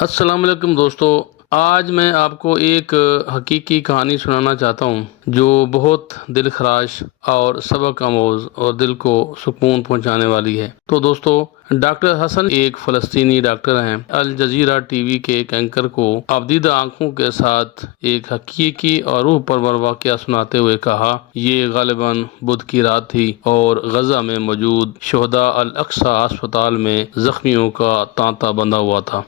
السلام علیکم دوستو، آج میں آپ کو ایک حقیقی کہانی سنانا چاہتا ہوں جو بہت دل خراش اور سبق آموز اور دل کو سکون پہنچانے والی ہے۔ تو دوستو، ڈاکٹر حسن ایک فلسطینی ڈاکٹر ہیں۔ الجزیرہ ٹی وی کے ایک اینکر کو آبدیدہ آنکھوں کے ساتھ ایک حقیقی اور روح پرور واقعہ سناتے ہوئے کہا، یہ غالباً بدھ کی رات تھی اور غزہ میں موجود شہداء الاقصی ہسپتال میں زخمیوں کا تانتا بندھا ہوا تھا۔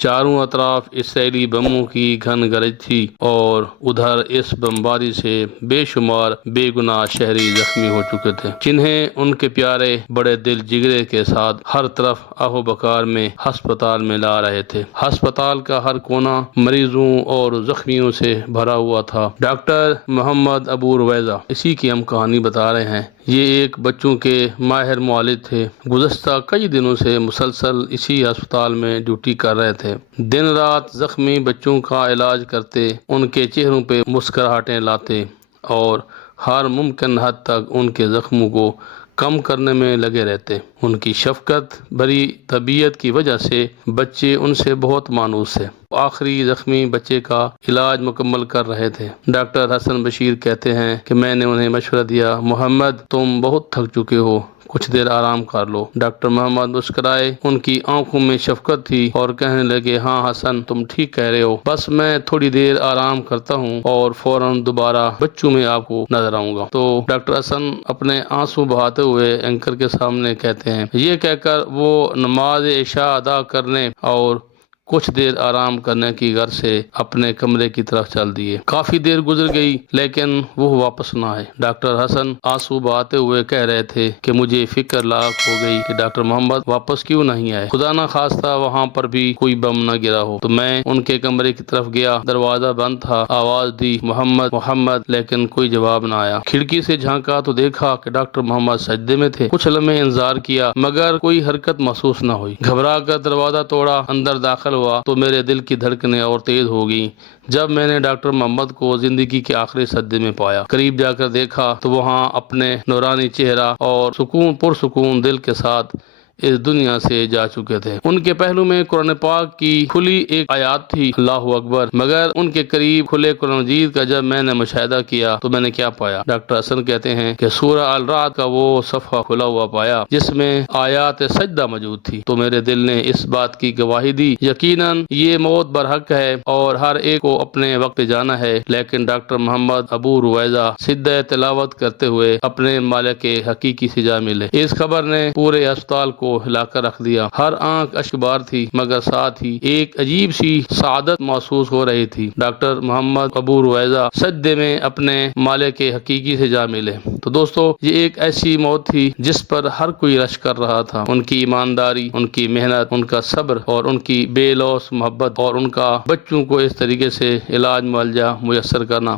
چاروں اطراف اسرائیلی بموں کی گھن گرج تھی اور ادھر اس بمباری سے بے شمار بے گناہ شہری زخمی ہو چکے تھے، جنہیں ان کے پیارے بڑے دل جگرے کے ساتھ ہر طرف آہو بکار میں ہسپتال میں لا رہے تھے۔ ہسپتال کا ہر کونا مریضوں اور زخمیوں سے بھرا ہوا تھا۔ ڈاکٹر محمد ابو رویضہ، اسی کی ہم کہانی بتا رہے ہیں۔ یہ ایک بچوں کے ماہر معالج تھے۔ گزشتہ کئی دنوں سے مسلسل اسی ہسپتال میں ڈیوٹی کر رہے تھے، دن رات زخمی بچوں کا علاج کرتے، ان کے چہروں پہ مسکراہٹیں لاتے اور ہر ممکن حد تک ان کے زخموں کو کم کرنے میں لگے رہتے۔ ان کی شفقت بھری طبیعت کی وجہ سے بچے ان سے بہت مانوس تھے۔ آخری زخمی بچے کا علاج مکمل کر رہے تھے۔ ڈاکٹر حسن بشیر کہتے ہیں کہ میں نے انہیں مشورہ دیا، محمد تم بہت تھک چکے ہو، کچھ دیر آرام کر لو۔ ڈاکٹر محمد مسکرائے، ان کی آنکھوں میں شفقت تھی اور کہنے لگے، ہاں حسن، تم ٹھیک کہہ رہے ہو، بس میں تھوڑی دیر آرام کرتا ہوں اور فوراً دوبارہ بچوں میں آپ کو نظر آؤں گا۔ تو ڈاکٹر حسن اپنے آنسو بہاتے ہوئے اینکر کے سامنے کہتے ہیں، یہ کہہ کر وہ نماز عشاء ادا کرنے اور کچھ دیر آرام کرنے کی غرض سے اپنے کمرے کی طرف چل دیے۔ کافی دیر گزر گئی لیکن وہ واپس نہ آئے۔ ڈاکٹر حسن آنسو بہاتے ہوئے کہہ رہے تھے کہ مجھے فکر لاحق ہو گئی کہ ڈاکٹر محمد واپس کیوں نہیں آئے، خدا نہ خواستہ وہاں پر بھی کوئی بم نہ گرا ہو۔ تو میں ان کے کمرے کی طرف گیا، دروازہ بند تھا، آواز دی، محمد محمد، لیکن کوئی جواب نہ آیا۔ کھڑکی سے جھانکا تو دیکھا کہ ڈاکٹر محمد سجدے میں تھے۔ کچھ لمحے انتظار کیا مگر کوئی حرکت محسوس نہ ہوئی۔ گھبرا کر دروازہ توڑا، اندر داخل ہوا تو میرے دل کی دھڑکنیں اور تیز ہو گئیں جب میں نے ڈاکٹر محمد کو زندگی کے آخری سجدے میں پایا۔ قریب جا کر دیکھا تو وہاں اپنے نورانی چہرہ اور پرسکون دل کے ساتھ اس دنیا سے جا چکے تھے۔ ان کے پہلو میں قرآن پاک کی کھلی ایک آیات تھی، اللہ اکبر، مگر ان کے قریب کھلے قرآن مجید کا جب میں نے مشاہدہ کیا تو میں نے کیا پایا؟ ڈاکٹر حسن کہتے ہیں کہ سورہ الرعد کا وہ صفحہ کھلا ہوا پایا جس میں آیات سجدہ موجود تھی، تو میرے دل نے اس بات کی گواہی دی، یقیناً یہ موت برحق ہے اور ہر ایک کو اپنے وقت پہ جانا ہے، لیکن ڈاکٹر محمد ابو رویضہ سجدہ تلاوت کرتے ہوئے اپنے مالک حقیقی سے جا ملے۔ اس خبر نے پورے اسپتال کو ہلا کر رکھ دیا۔ ہر آنکھ اشک بار تھی مگر ساتھ ہی ایک عجیب سی سعادت محسوس ہو رہی تھی۔ ڈاکٹر محمد ابو رویضہ سجدے میں اپنے مالک حقیقی سے جا ملے۔ تو دوستو، یہ ایک ایسی موت تھی جس پر ہر کوئی رشک کر رہا تھا۔ ان کی ایمانداری، ان کی محنت، ان کا صبر اور ان کی بے لوث محبت اور ان کا بچوں کو اس طریقے سے علاج معالجہ میسر کرنا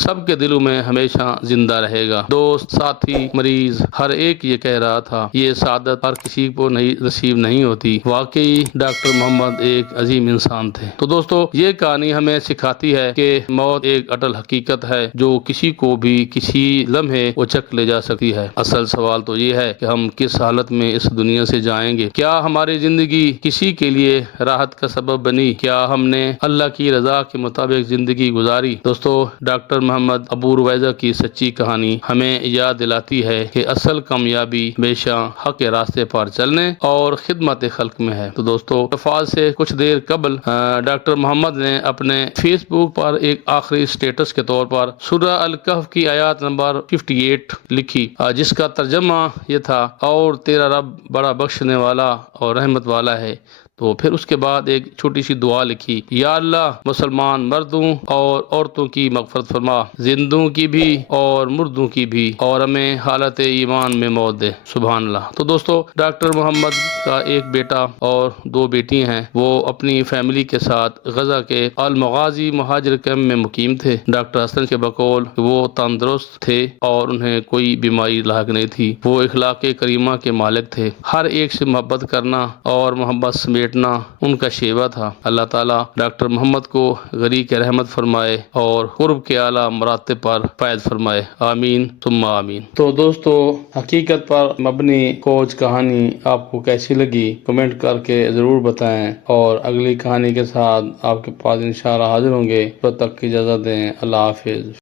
سب کے دلوں میں ہمیشہ زندہ رہے گا۔ دوست، ساتھی، مریض، ہر ایک یہ کہہ رہا تھا، یہ سعادت ہر کسی کو نصیب نہیں ہوتی۔ واقعی ڈاکٹر محمد ایک عظیم انسان تھے۔ تو دوستو، یہ کہانی ہمیں سکھاتی ہے کہ موت ایک اٹل حقیقت ہے جو کسی کو بھی کسی لمحے اچک لے جا سکتی ہے۔ اصل سوال تو یہ ہے کہ ہم کس حالت میں اس دنیا سے جائیں گے۔ کیا ہماری زندگی کسی کے لیے راحت کا سبب بنی؟ کیا ہم نے اللہ کی رضا کے مطابق زندگی گزاری؟ دوستو، ڈاکٹر محمد ابو رویضہ کی سچی کہانی ہمیں یاد دلاتی ہے کہ اصل کامیابی ہمیشہ حق کے راستے پر چلنے اور خدمت خلق میں ہے۔ تو دوستو، وفات سے کچھ دیر قبل ڈاکٹر محمد نے اپنے فیس بک پر ایک آخری سٹیٹس کے طور پر سورہ الکہف کی آیات نمبر 58 لکھی، جس کا ترجمہ یہ تھا، اور تیرا رب بڑا بخشنے والا اور رحمت والا ہے۔ تو پھر اس کے بعد ایک چھوٹی سی دعا لکھی، یا اللہ، مسلمان مردوں اور عورتوں کی مغفرت فرما، زندوں کی بھی اور مردوں کی بھی، اور ہمیں حالت ایمان میں موت دے، سبحان اللہ۔ تو دوستو، ڈاکٹر محمد کا ایک بیٹا اور 2 بیٹی ہیں۔ وہ اپنی فیملی کے ساتھ غزہ کے المغازی مہاجر کیمپ میں مقیم تھے۔ ڈاکٹر حسن کے بقول وہ تندرست تھے اور انہیں کوئی بیماری لاحق نہیں تھی۔ وہ اخلاق کریمہ کے مالک تھے۔ ہر ایک سے محبت کرنا اور محبت سمیٹنا بیٹنا ان کا شیوا تھا۔ اللہ تعالیٰ ڈاکٹر محمد کو غری کے رحمت فرمائے اور قرب کے اعلیٰ مراتب پر فائز فرمائے، آمین ثم آمین۔ تو دوستو، حقیقت پر مبنی کوچ کہانی آپ کو کیسی لگی کمنٹ کر کے ضرور بتائیں، اور اگلی کہانی کے ساتھ آپ کے پاس انشاءاللہ حاضر ہوں گے۔ تب تک کی اجازت دیں، اللہ حافظ۔